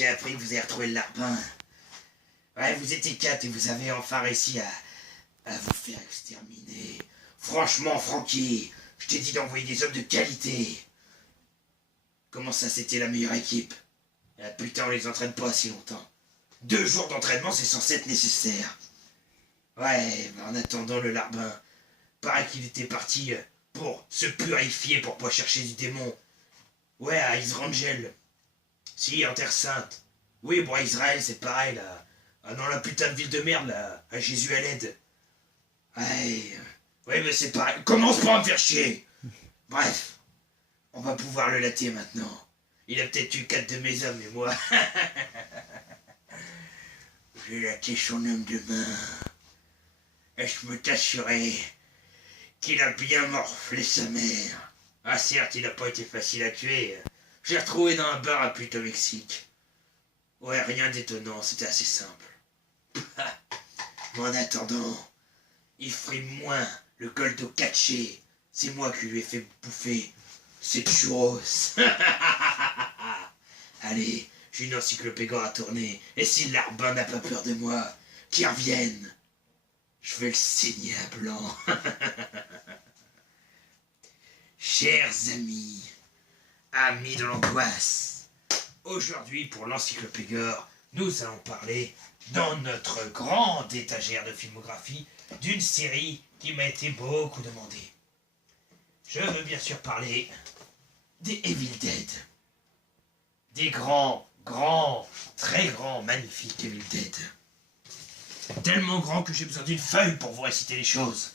j'ai appris que vous avez retrouvé le larbin. Ouais, vous étiez 4 et vous avez enfin réussi à vous faire exterminer. Franchement, Francky, je t'ai dit d'envoyer des hommes de qualité. Comment ça, c'était la meilleure équipe? Ah putain, on les entraîne pas si longtemps. 2 jours d'entraînement, c'est censé être nécessaire. Ouais, en attendant le larbin, paraît qu'il était parti pour se purifier pour pas chercher du démon. Ouais, à Israël. Si, en Terre Sainte. Oui, bon, à Israël, c'est pareil, là. Ah non, la putain de ville de merde, là, à Jésus à l'aide. Ouais, mais c'est pareil. Commence pas à me faire chier. Bref, on va pouvoir le latter maintenant. Il a peut-être eu 4 de mes hommes, mais moi... J'ai laté son homme de main. Et je peux t'assurer qu'il a bien morflé sa mère. Ah certes, il n'a pas été facile à tuer. Je l'ai retrouvé dans un bar à pute au Mexique. Ouais, rien d'étonnant, c'était assez simple. Mais en attendant, il frime moins le Goldo Caché. C'est moi qui lui ai fait bouffer ses churros. Allez, j'ai une encyclopédie à tourner. Et si le larbin n'a pas peur de moi, qu'il revienne. Je vais le saigner à blanc. Chers amis de l'angoisse, aujourd'hui pour l'encyclopégore, nous allons parler dans notre grande étagère de filmographie d'une série qui m'a été beaucoup demandée. Je veux bien sûr parler des Evil Dead. Des grands, très grands, magnifiques Evil Dead. Tellement grands que j'ai besoin d'une feuille pour vous réciter les choses.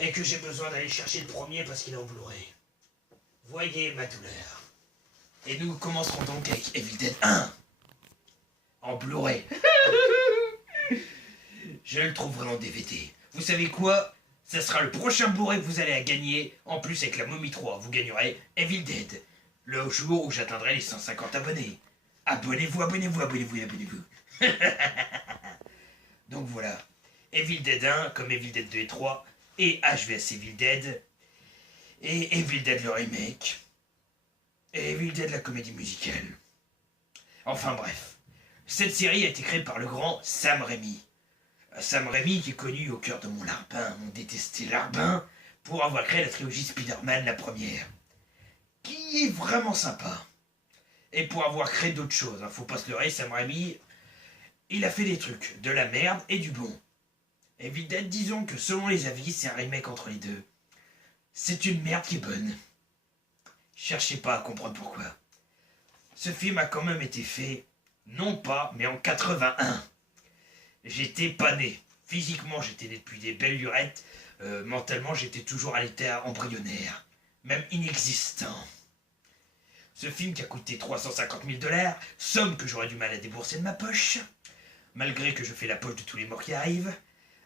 Et que j'ai besoin d'aller chercher le premier parce qu'il est en Blu-ray. Voyez ma douleur. Et nous commencerons donc avec Evil Dead 1. En Blu-ray. Je le trouverai en DVD. Vous savez quoi? Ça sera le prochain Blu-ray que vous allez à gagner. En plus avec la Momie 3, vous gagnerez Evil Dead. Le jour où j'atteindrai les 150 abonnés. Abonnez-vous. Donc voilà. Evil Dead 1 comme Evil Dead 2 et 3. Et HVS Evil Dead. Et Evil Dead le remake. Et Evil Dead la comédie musicale. Enfin bref. Cette série a été créée par le grand Sam Raimi. Sam Raimi qui est connu au cœur de mon larbin, mon détesté larbin, pour avoir créé la trilogie Spider-Man la première. Qui est vraiment sympa. Et pour avoir créé d'autres choses. Faut pas se leurrer, Sam Raimi, il a fait des trucs, de la merde et du bon. Evil Dead, disons que selon les avis, c'est un remake entre les deux. C'est une merde qui est bonne. Cherchez pas à comprendre pourquoi. Ce film a quand même été fait, non pas, mais en 81. J'étais pas né. Physiquement, j'étais né depuis des belles lurettes. Mentalement, j'étais toujours à l'état embryonnaire. Même inexistant. Ce film qui a coûté 350 000 $, somme que j'aurais du mal à débourser de ma poche, malgré que je fais la poche de tous les morts qui arrivent,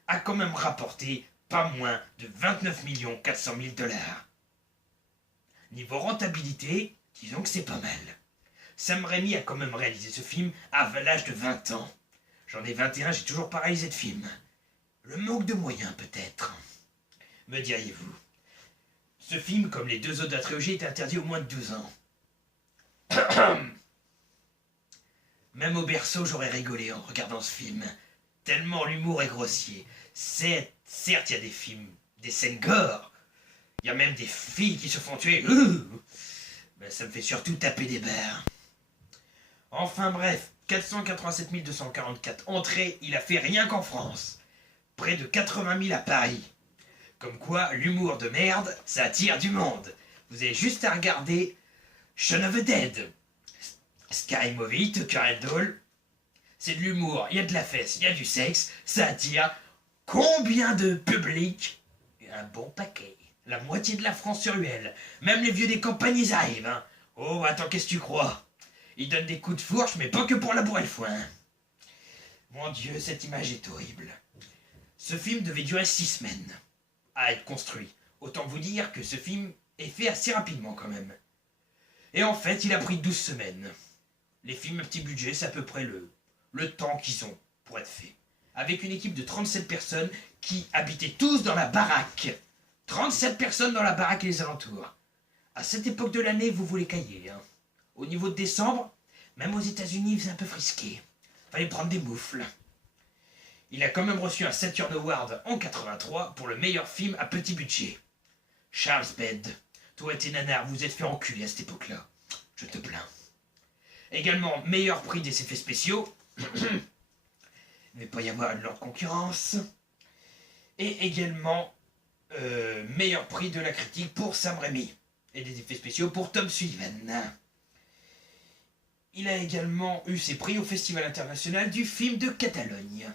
a quand même rapporté pas moins de 29 400 000 $. Niveau rentabilité, disons que c'est pas mal. Sam Raimi a quand même réalisé ce film à l'âge de 20 ans. J'en ai 21, j'ai toujours pas réalisé de film. Le manque de moyens peut-être, me diriez-vous. Ce film, comme les 2 autres de la trilogie, est interdit aux moins de 12 ans. Même au berceau, j'aurais rigolé en regardant ce film. Tellement l'humour est grossier. Certes, il y a des films, des scènes gore. Il y a même des filles qui se font tuer. Ben, ça me fait surtout taper des barres. Enfin bref, 487 244 entrées, il a fait rien qu'en France. Près de 80 000 à Paris. Comme quoi, l'humour de merde, ça attire du monde. Vous avez juste à regarder Shaun of the Dead. Scary Movie, Tucker and Dale. C'est de l'humour, il y a de la fesse, il y a du sexe, ça attire combien de public? Un bon paquet. La moitié de la France sur UL. Même les vieux des campagnes, ils arrivent. Hein. Oh, attends, qu'est-ce que tu crois? Ils donnent des coups de fourche, mais pas que pour labourer le foin. Mon Dieu, cette image est horrible. Ce film devait durer 6 semaines à être construit. Autant vous dire que ce film est fait assez rapidement quand même. Et en fait, il a pris 12 semaines. Les films à petit budget, c'est à peu près le temps qu'ils ont pour être faits. Avec une équipe de 37 personnes qui habitaient tous dans la baraque. 37 personnes dans la baraque et les alentours. À cette époque de l'année, vous voulez cailler. Hein. Au niveau de décembre, Même aux États-Unis, c'est un peu frisqué. Fallait prendre des moufles. Il a quand même reçu un Saturn Award en 83 pour le meilleur film à petit budget. Charles Bed, toi et tes nanars, vous êtes fait enculer à cette époque-là. Je te plains. Également, meilleur prix des effets spéciaux. Il ne va pas y avoir de leur concurrence. Et également, meilleur prix de la critique pour Sam Raimi. Et des effets spéciaux pour Tom Sullivan. Il a également eu ses prix au Festival international du film de Catalogne.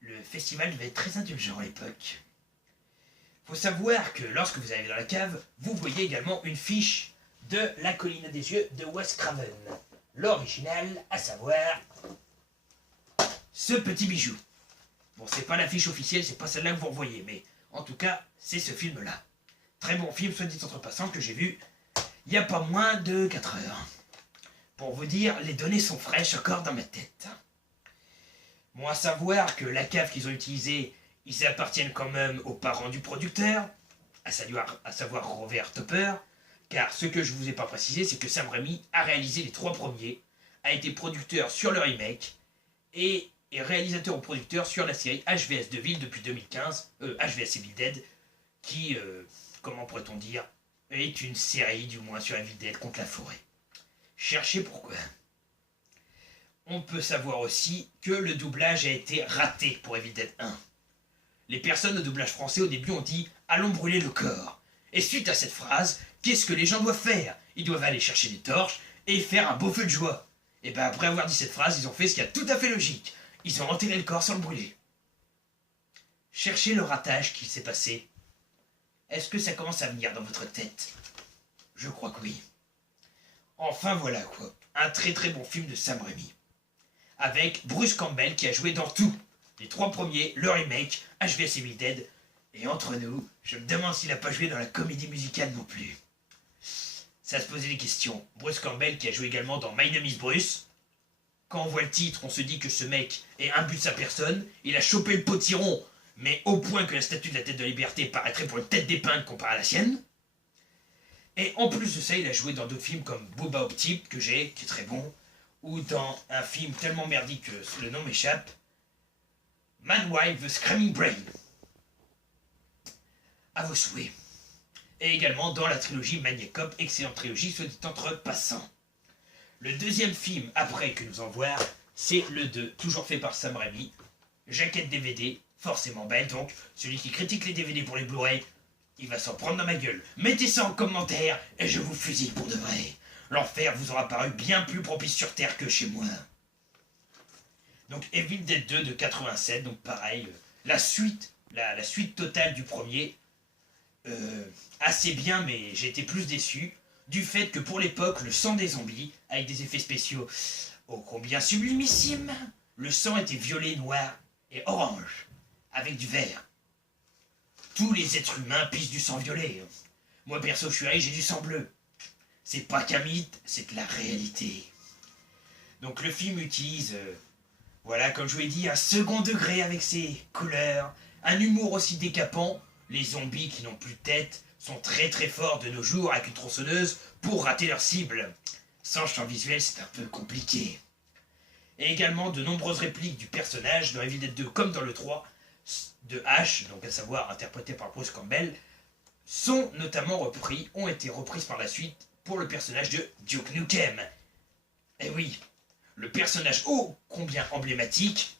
Le festival devait être très indulgent à l'époque. Faut savoir que lorsque vous arrivez dans la cave, vous voyez également une fiche de La colline des yeux de Wes Craven. L'original, à savoir ce petit bijou. Bon, c'est pas la fiche officielle, c'est pas celle-là que vous revoyez, mais en tout cas, c'est ce film-là. Très bon film, soit dit entre passant, que j'ai vu il n'y a pas moins de 4 heures. Pour vous dire, les données sont fraîches encore dans ma tête. Bon, à savoir que la cave qu'ils ont utilisée, ils appartiennent quand même aux parents du producteur, à savoir Robert Topper, car ce que je vous ai pas précisé, c'est que Sam Raimi a réalisé les 3 premiers, a été producteur sur le remake, et est réalisateur ou producteur sur la série HVS Deville depuis 2015, HVS Evil Dead, qui, comment pourrait-on dire, est une série, du moins sur Evil Dead contre la forêt. Cherchez pourquoi. On peut savoir aussi que le doublage a été raté pour Evil Dead 1. Les personnes au doublage français au début ont dit « Allons brûler le corps ». Et suite à cette phrase, qu'est-ce que les gens doivent faire? Ils doivent aller chercher des torches et faire un beau feu de joie. Et bien après avoir dit cette phrase, ils ont fait ce qui est tout à fait logique. Ils ont enterré le corps sans le brûler. Cherchez le ratage qui s'est passé. Est-ce que ça commence à venir dans votre tête? Je crois que oui. Enfin voilà quoi, un très très bon film de Sam Raimi. Avec Bruce Campbell qui a joué dans tout. Les 3 premiers, le remake, HVS Evil Dead. Et entre nous, je me demande s'il n'a pas joué dans la comédie musicale non plus. Ça se posait des questions. Bruce Campbell qui a joué également dans My Name is Bruce. Quand on voit le titre, on se dit que ce mec est imbu de sa personne. Il a chopé le potiron, mais au point que la statue de la Tête de la Liberté paraîtrait pour une tête d'épingle comparée à la sienne. Et en plus de ça, il a joué dans d'autres films comme Boba Optip, qui est très bon, ou dans un film tellement merdique que le nom m'échappe, Man Wild the Screaming Brain. À vos souhaits. Et également dans la trilogie Maniac Cop, excellente trilogie, soit dit entre passants. Le deuxième film après que nous en voir, c'est le 2, toujours fait par Sam Raimi. Jaquette DVD, forcément belle donc. Celui qui critique les DVD pour les Blu-ray, il va s'en prendre dans ma gueule. Mettez ça en commentaire et je vous fusille pour de vrai. L'enfer vous aura paru bien plus propice sur Terre que chez moi. Donc Evil Dead 2 de 87, donc pareil, la suite totale du premier. Assez bien, mais j'ai été plus déçu du fait que pour l'époque, le sang des zombies, avec des effets spéciaux ô combien sublimissimes, le sang était violet, noir et orange, avec du vert. Tous les êtres humains pissent du sang violet. Moi perso, je suis riche, j'ai du sang bleu. C'est pas qu'un mythe, c'est de la réalité. Donc le film utilise, voilà, comme je vous l'ai dit, un second degré avec ses couleurs, un humour aussi décapant. Les zombies qui n'ont plus de tête sont très très forts de nos jours avec une tronçonneuse pour rater leur cible. Sans champ visuel, c'est un peu compliqué. Et également de nombreuses répliques du personnage dans Evil Dead 2 comme dans le 3 de Ash, donc à savoir interprété par Bruce Campbell, ont été reprises par la suite pour le personnage de Duke Nukem. Et oui, le personnage ô combien emblématique,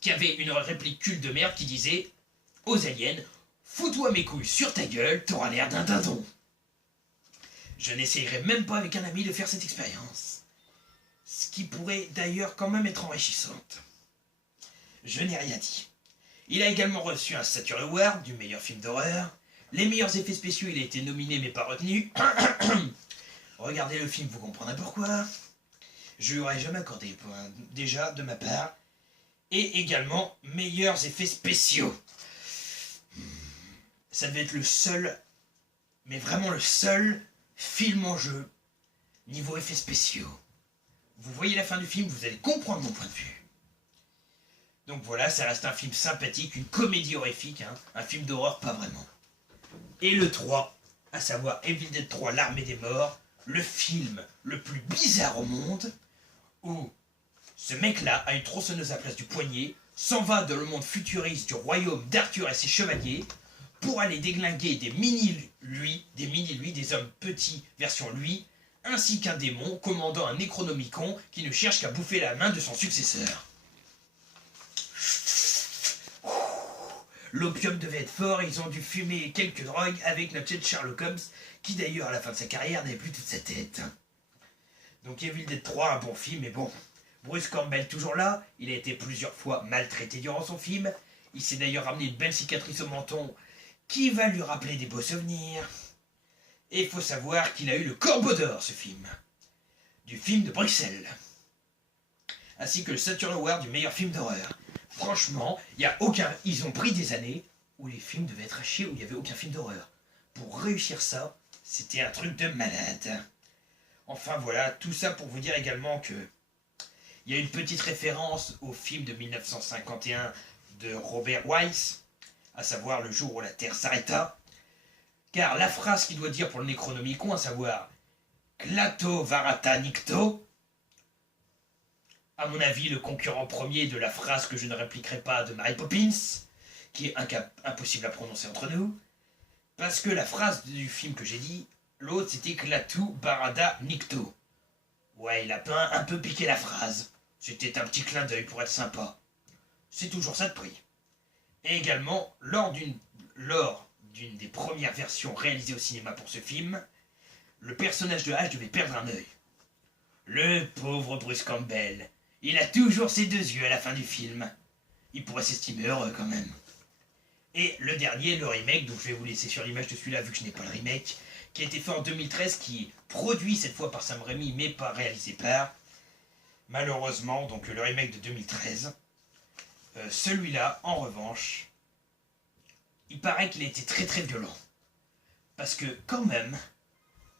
qui avait une réplique culte de merde qui disait aux aliens: fous-toi mes couilles sur ta gueule, t'auras l'air d'un dindon. Je n'essayerai même pas avec un ami de faire cette expérience. Ce qui pourrait d'ailleurs quand même être enrichissante. Je n'ai rien dit. Il a également reçu un Saturn Award du meilleur film d'horreur. Les meilleurs effets spéciaux, il a été nominé mais pas retenu. Regardez le film, vous comprendrez pourquoi. Je lui aurais jamais accordé déjà de ma part. Et également meilleurs effets spéciaux. Ça devait être le seul, mais vraiment le seul film en jeu niveau effets spéciaux. Vous voyez la fin du film, vous allez comprendre mon point de vue. Donc voilà, ça reste un film sympathique, une comédie horrifique, hein, un film d'horreur pas vraiment. Et le 3, à savoir Evil Dead 3, l'Armée des Morts, le film le plus bizarre au monde, où ce mec-là a une tronçonneuse à la place du poignet, s'en va dans le monde futuriste du royaume d'Arthur et ses chevaliers pour aller déglinguer des mini-lui, des hommes petits version lui, ainsi qu'un démon commandant un Necronomicon qui ne cherche qu'à bouffer la main de son successeur. L'opium devait être fort et ils ont dû fumer quelques drogues avec notre chef Sherlock Holmes, qui d'ailleurs à la fin de sa carrière n'avait plus toute sa tête. Donc Evil Dead 3, un bon film, mais bon. Bruce Campbell toujours là, il a été plusieurs fois maltraité durant son film, il s'est d'ailleurs ramené une belle cicatrice au menton qui va lui rappeler des beaux souvenirs. Et il faut savoir qu'il a eu le Corbeau d'Or, ce film, du film de Bruxelles, ainsi que le Saturn Award du meilleur film d'horreur. Franchement, ils ont pris des années où les films devaient être à chier, où il n'y avait aucun film d'horreur. Pour réussir ça, c'était un truc de malade. Enfin voilà, tout ça pour vous dire également que il y a une petite référence au film de 1951 de Robert Wise, à savoir Le jour où la Terre s'arrêta, car la phrase qu'il doit dire pour le Necronomicon, à savoir Klato Varata Nikto, à mon avis le concurrent premier de la phrase que je ne répliquerai pas de Mary Poppins, qui est impossible à prononcer entre nous, parce que la phrase du film que j'ai dit, l'autre c'était Klaatu Barada Nikto. Ouais, il a un peu piqué la phrase. C'était un petit clin d'œil pour être sympa. C'est toujours ça de prix. Et également, lors d'une des premières versions réalisées au cinéma pour ce film, le personnage de H devait perdre un œil. Le pauvre Bruce Campbell, il a toujours ses deux yeux à la fin du film. Il pourrait s'estimer heureux quand même. Et le dernier, le remake, donc je vais vous laisser sur l'image de celui-là vu que je n'ai pas le remake, qui a été fait en 2013, qui est produit cette fois par Sam Raimi, mais pas réalisé par. Malheureusement, donc le remake de 2013. Celui-là, en revanche, il paraît qu'il a été très très violent. Parce que, quand même,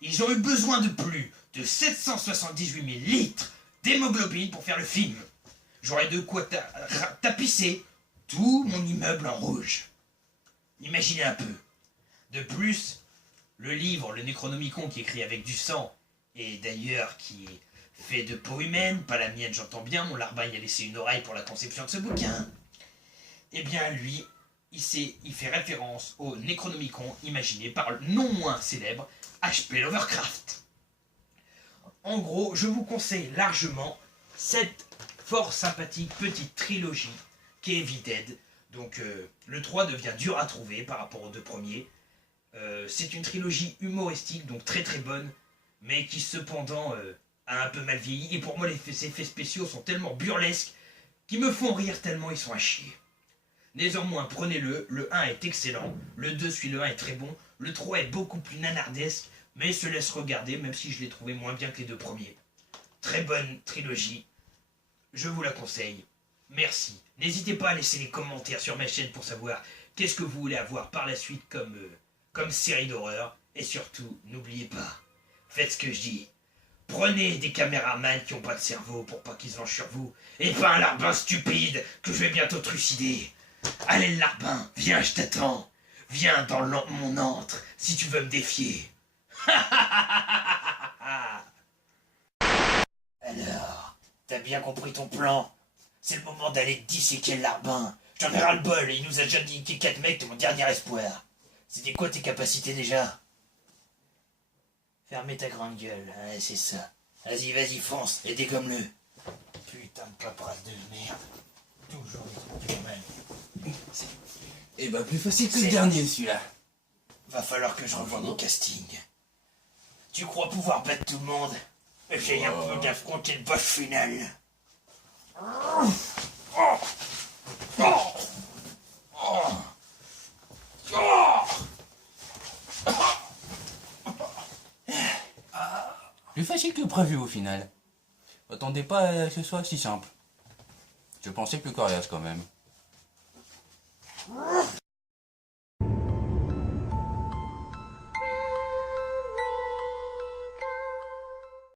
ils ont eu besoin de plus de 778 000 litres d'hémoglobine pour faire le film. J'aurais de quoi tapisser tout mon immeuble en rouge. Imaginez un peu. De plus, le livre, le Necronomicon, qui est écrit avec du sang, et d'ailleurs qui est fait de peau humaine, pas la mienne, j'entends bien, mon larbin y a laissé une oreille pour la conception de ce bouquin. Eh bien, lui, il fait référence au Necronomicon imaginé par le non moins célèbre H.P. Lovecraft. En gros, je vous conseille largement cette fort sympathique petite trilogie qui est Evil Dead. Donc, le 3 devient dur à trouver par rapport aux deux premiers. C'est une trilogie humoristique, donc très très bonne, mais qui cependant a un peu mal vieilli. Et pour moi, les effets spéciaux sont tellement burlesques qu'ils me font rire tellement ils sont à chier. Néanmoins, prenez-le, le 1 est excellent, le 2 suit le 1 est très bon, le 3 est beaucoup plus nanardesque, mais se laisse regarder, même si je l'ai trouvé moins bien que les deux premiers. Très bonne trilogie, je vous la conseille. Merci. N'hésitez pas à laisser les commentaires sur ma chaîne pour savoir qu'est-ce que vous voulez avoir par la suite comme série d'horreur. Et surtout, n'oubliez pas, faites ce que je dis. Prenez des caméramans qui n'ont pas de cerveau pour pas qu'ils se vengent sur vous, et pas un larbin stupide que je vais bientôt trucider. Allez le larbin, viens, je t'attends. Viens dans mon antre si tu veux me défier. Alors, t'as bien compris ton plan? C'est le moment d'aller disséquer le larbin. J'en ai ras le bol et il nous a déjà niqué 4 mecs de mon dernier espoir. C'était quoi tes capacités déjà? Fermez ta grande gueule, ouais, c'est ça. Vas-y, vas-y, fonce et dégomme-le. Putain de paperasse de merde. Toujours des trucs de mal. Et bah plus facile que le dernier celui-là. Va falloir que je revoie mon casting. Tu crois pouvoir battre tout le monde? J'ai un peu d'affronter le boss final. Plus facile que prévu au final. Attendez pas à ce que ce soit si simple. Je pensais plus coriace quand même.